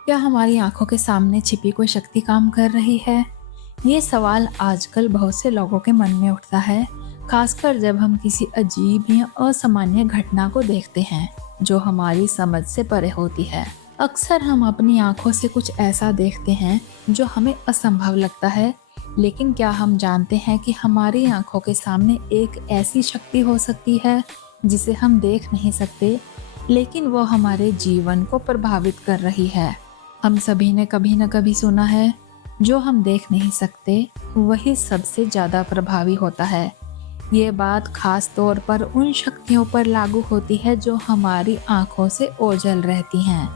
क्या हमारी आंखों के सामने छिपी कोई शक्ति काम कर रही है? ये सवाल आजकल बहुत से लोगों के मन में उठता है, खासकर जब हम किसी अजीब या असामान्य घटना को देखते हैं, जो हमारी समझ से परे होती है। अक्सर हम अपनी आंखों से कुछ ऐसा देखते हैं जो हमें असंभव लगता है, लेकिन क्या हम जानते हैं कि हमारी आंखों के सामने एक ऐसी शक्ति हो सकती है जिसे हम देख नहीं सकते, लेकिन वो हमारे जीवन को प्रभावित कर रही है। हम सभी ने कभी न कभी सुना है, जो हम देख नहीं सकते वही सबसे ज़्यादा प्रभावी होता है। ये बात खास तौर पर उन शक्तियों पर लागू होती है जो हमारी आंखों से ओझल रहती हैं,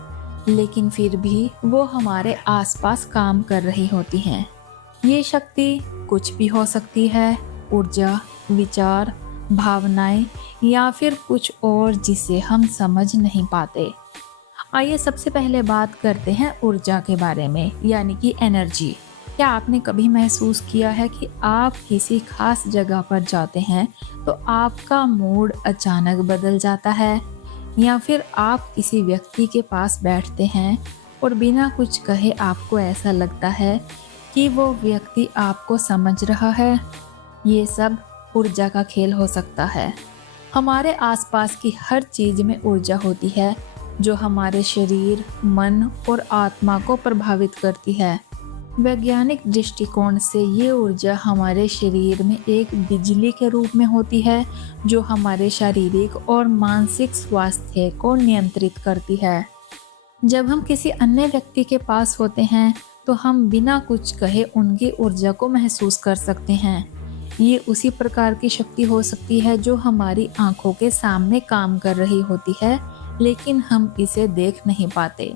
लेकिन फिर भी वो हमारे आसपास काम कर रही होती हैं। ये शक्ति कुछ भी हो सकती है, ऊर्जा, विचार, भावनाएं या फिर कुछ और जिसे हम समझ नहीं पाते। आइए सबसे पहले बात करते हैं ऊर्जा के बारे में, यानी कि एनर्जी। क्या आपने कभी महसूस किया है कि आप किसी खास जगह पर जाते हैं तो आपका मूड अचानक बदल जाता है, या फिर आप किसी व्यक्ति के पास बैठते हैं और बिना कुछ कहे आपको ऐसा लगता है कि वो व्यक्ति आपको समझ रहा है? ये सब ऊर्जा का खेल हो सकता है। हमारे आसपास की हर चीज में ऊर्जा होती है, जो हमारे शरीर, मन और आत्मा को प्रभावित करती है। वैज्ञानिक दृष्टिकोण से ये ऊर्जा हमारे शरीर में एक बिजली के रूप में होती है, जो हमारे शारीरिक और मानसिक स्वास्थ्य को नियंत्रित करती है। जब हम किसी अन्य व्यक्ति के पास होते हैं तो हम बिना कुछ कहे उनकी ऊर्जा को महसूस कर सकते हैं। ये उसी प्रकार की शक्ति हो सकती है जो हमारी आंखों के सामने काम कर रही होती है, लेकिन हम इसे देख नहीं पाते।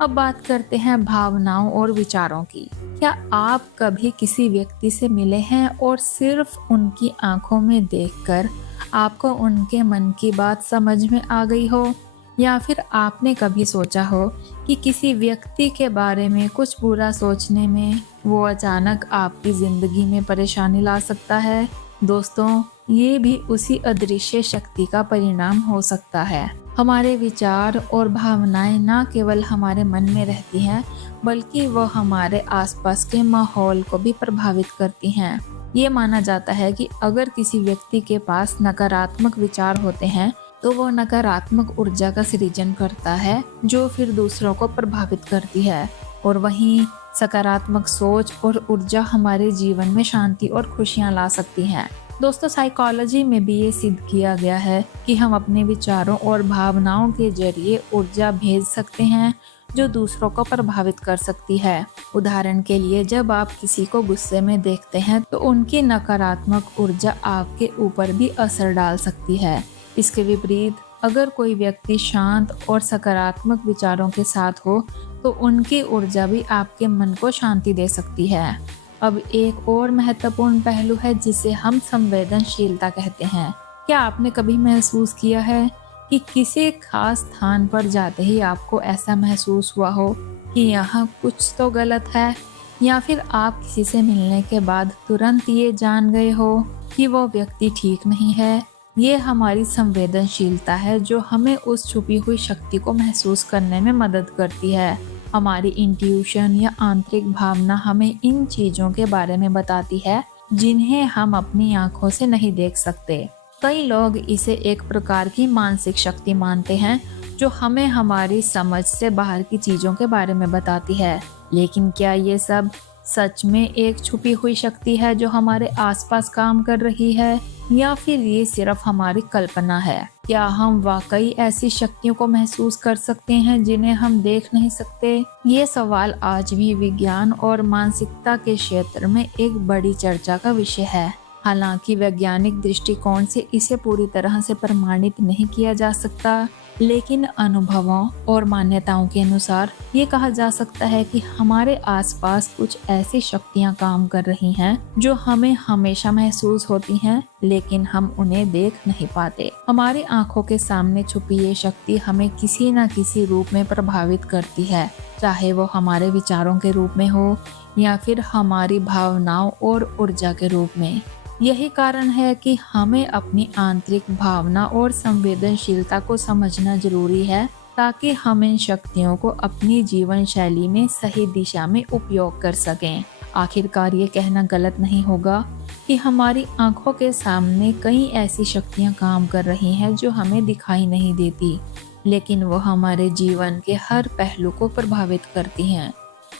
अब बात करते हैं भावनाओं और विचारों की। क्या आप कभी किसी व्यक्ति से मिले हैं और सिर्फ उनकी आंखों में देखकर आपको उनके मन की बात समझ में आ गई हो? या फिर आपने कभी सोचा हो कि किसी व्यक्ति के बारे में कुछ बुरा सोचने में वो अचानक आपकी जिंदगी में परेशानी ला सकता है? दोस्तों, ये भी उसी अदृश्य शक्ति का परिणाम हो सकता है। हमारे विचार और भावनाएं न केवल हमारे मन में रहती हैं, बल्कि वो हमारे आसपास के माहौल को भी प्रभावित करती हैं। ये माना जाता है कि अगर किसी व्यक्ति के पास नकारात्मक विचार होते हैं तो वो नकारात्मक ऊर्जा का सृजन करता है, जो फिर दूसरों को प्रभावित करती है। और वहीं सकारात्मक सोच और ऊर्जा हमारे जीवन में शांति और खुशियां ला सकती हैं। दोस्तों, साइकोलॉजी में भी ये सिद्ध किया गया है कि हम अपने विचारों और भावनाओं के जरिए ऊर्जा भेज सकते हैं, जो दूसरों को प्रभावित कर सकती है। उदाहरण के लिए, जब आप किसी को गुस्से में देखते हैं तो उनकी नकारात्मक ऊर्जा आपके ऊपर भी असर डाल सकती है। इसके विपरीत, अगर कोई व्यक्ति शांत और सकारात्मक विचारों के साथ हो तो उनकी ऊर्जा भी आपके मन को शांति दे सकती है। अब एक और महत्वपूर्ण पहलू है जिसे हम संवेदनशीलता कहते हैं। क्या आपने कभी महसूस किया है कि किसी खास स्थान पर जाते ही आपको ऐसा महसूस हुआ हो कि यहाँ कुछ तो गलत है, या फिर आप किसी से मिलने के बाद तुरंत ये जान गए हो कि वो व्यक्ति ठीक नहीं है? ये हमारी संवेदनशीलता है, जो हमें उस छुपी हुई शक्ति को महसूस करने में मदद करती है। हमारी इंट्यूशन या आंतरिक भावना हमें इन चीजों के बारे में बताती है जिन्हें हम अपनी आंखों से नहीं देख सकते। कई लोग इसे एक प्रकार की मानसिक शक्ति मानते हैं, जो हमें हमारी समझ से बाहर की चीजों के बारे में बताती है। लेकिन क्या ये सब सच में एक छुपी हुई शक्ति है जो हमारे आसपास काम कर रही है, या फिर ये सिर्फ हमारी कल्पना है? क्या हम वाकई ऐसी शक्तियों को महसूस कर सकते हैं जिन्हें हम देख नहीं सकते? ये सवाल आज भी विज्ञान और मानसिकता के क्षेत्र में एक बड़ी चर्चा का विषय है। हालांकि वैज्ञानिक दृष्टिकोण से इसे पूरी तरह से प्रमाणित नहीं किया जा सकता, लेकिन अनुभवों और मान्यताओं के अनुसार ये कहा जा सकता है कि हमारे आसपास कुछ ऐसी शक्तियां काम कर रही हैं जो हमें हमेशा महसूस होती हैं, लेकिन हम उन्हें देख नहीं पाते। हमारी आंखों के सामने छुपी ये शक्ति हमें किसी न किसी रूप में प्रभावित करती है, चाहे वो हमारे विचारों के रूप में हो या फिर हमारी भावनाओं और ऊर्जा के रूप में। यही कारण है कि हमें अपनी आंतरिक भावना और संवेदनशीलता को समझना जरूरी है, ताकि हम इन शक्तियों को अपनी जीवन शैली में सही दिशा में उपयोग कर सकें। आखिरकार ये कहना गलत नहीं होगा कि हमारी आंखों के सामने कई ऐसी शक्तियां काम कर रही हैं जो हमें दिखाई नहीं देती, लेकिन वो हमारे जीवन के हर पहलू को प्रभावित करती हैं।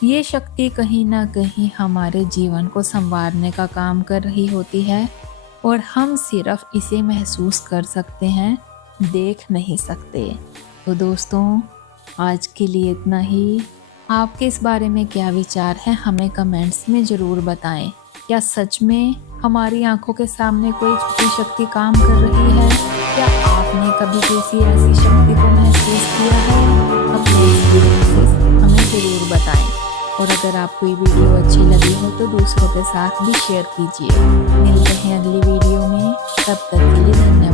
ये शक्ति कहीं ना कहीं हमारे जीवन को संवारने का काम कर रही होती है और हम सिर्फ इसे महसूस कर सकते हैं, देख नहीं सकते। तो दोस्तों, आज के लिए इतना ही। आपके इस बारे में क्या विचार हैं, हमें कमेंट्स में ज़रूर बताएं। क्या सच में हमारी आंखों के सामने कोई छोटी शक्ति काम कर रही है? क्या आपने कभी किसी ऐसी शक्ति को महसूस किया है? अपने एक्सपीरियंसेस हमें ज़रूर बताएं। और अगर आपको ये वीडियो अच्छी लगी हो तो दूसरों के साथ भी शेयर कीजिए। मिलते हैं अगली वीडियो में, तब तक के लिए धन्यवाद।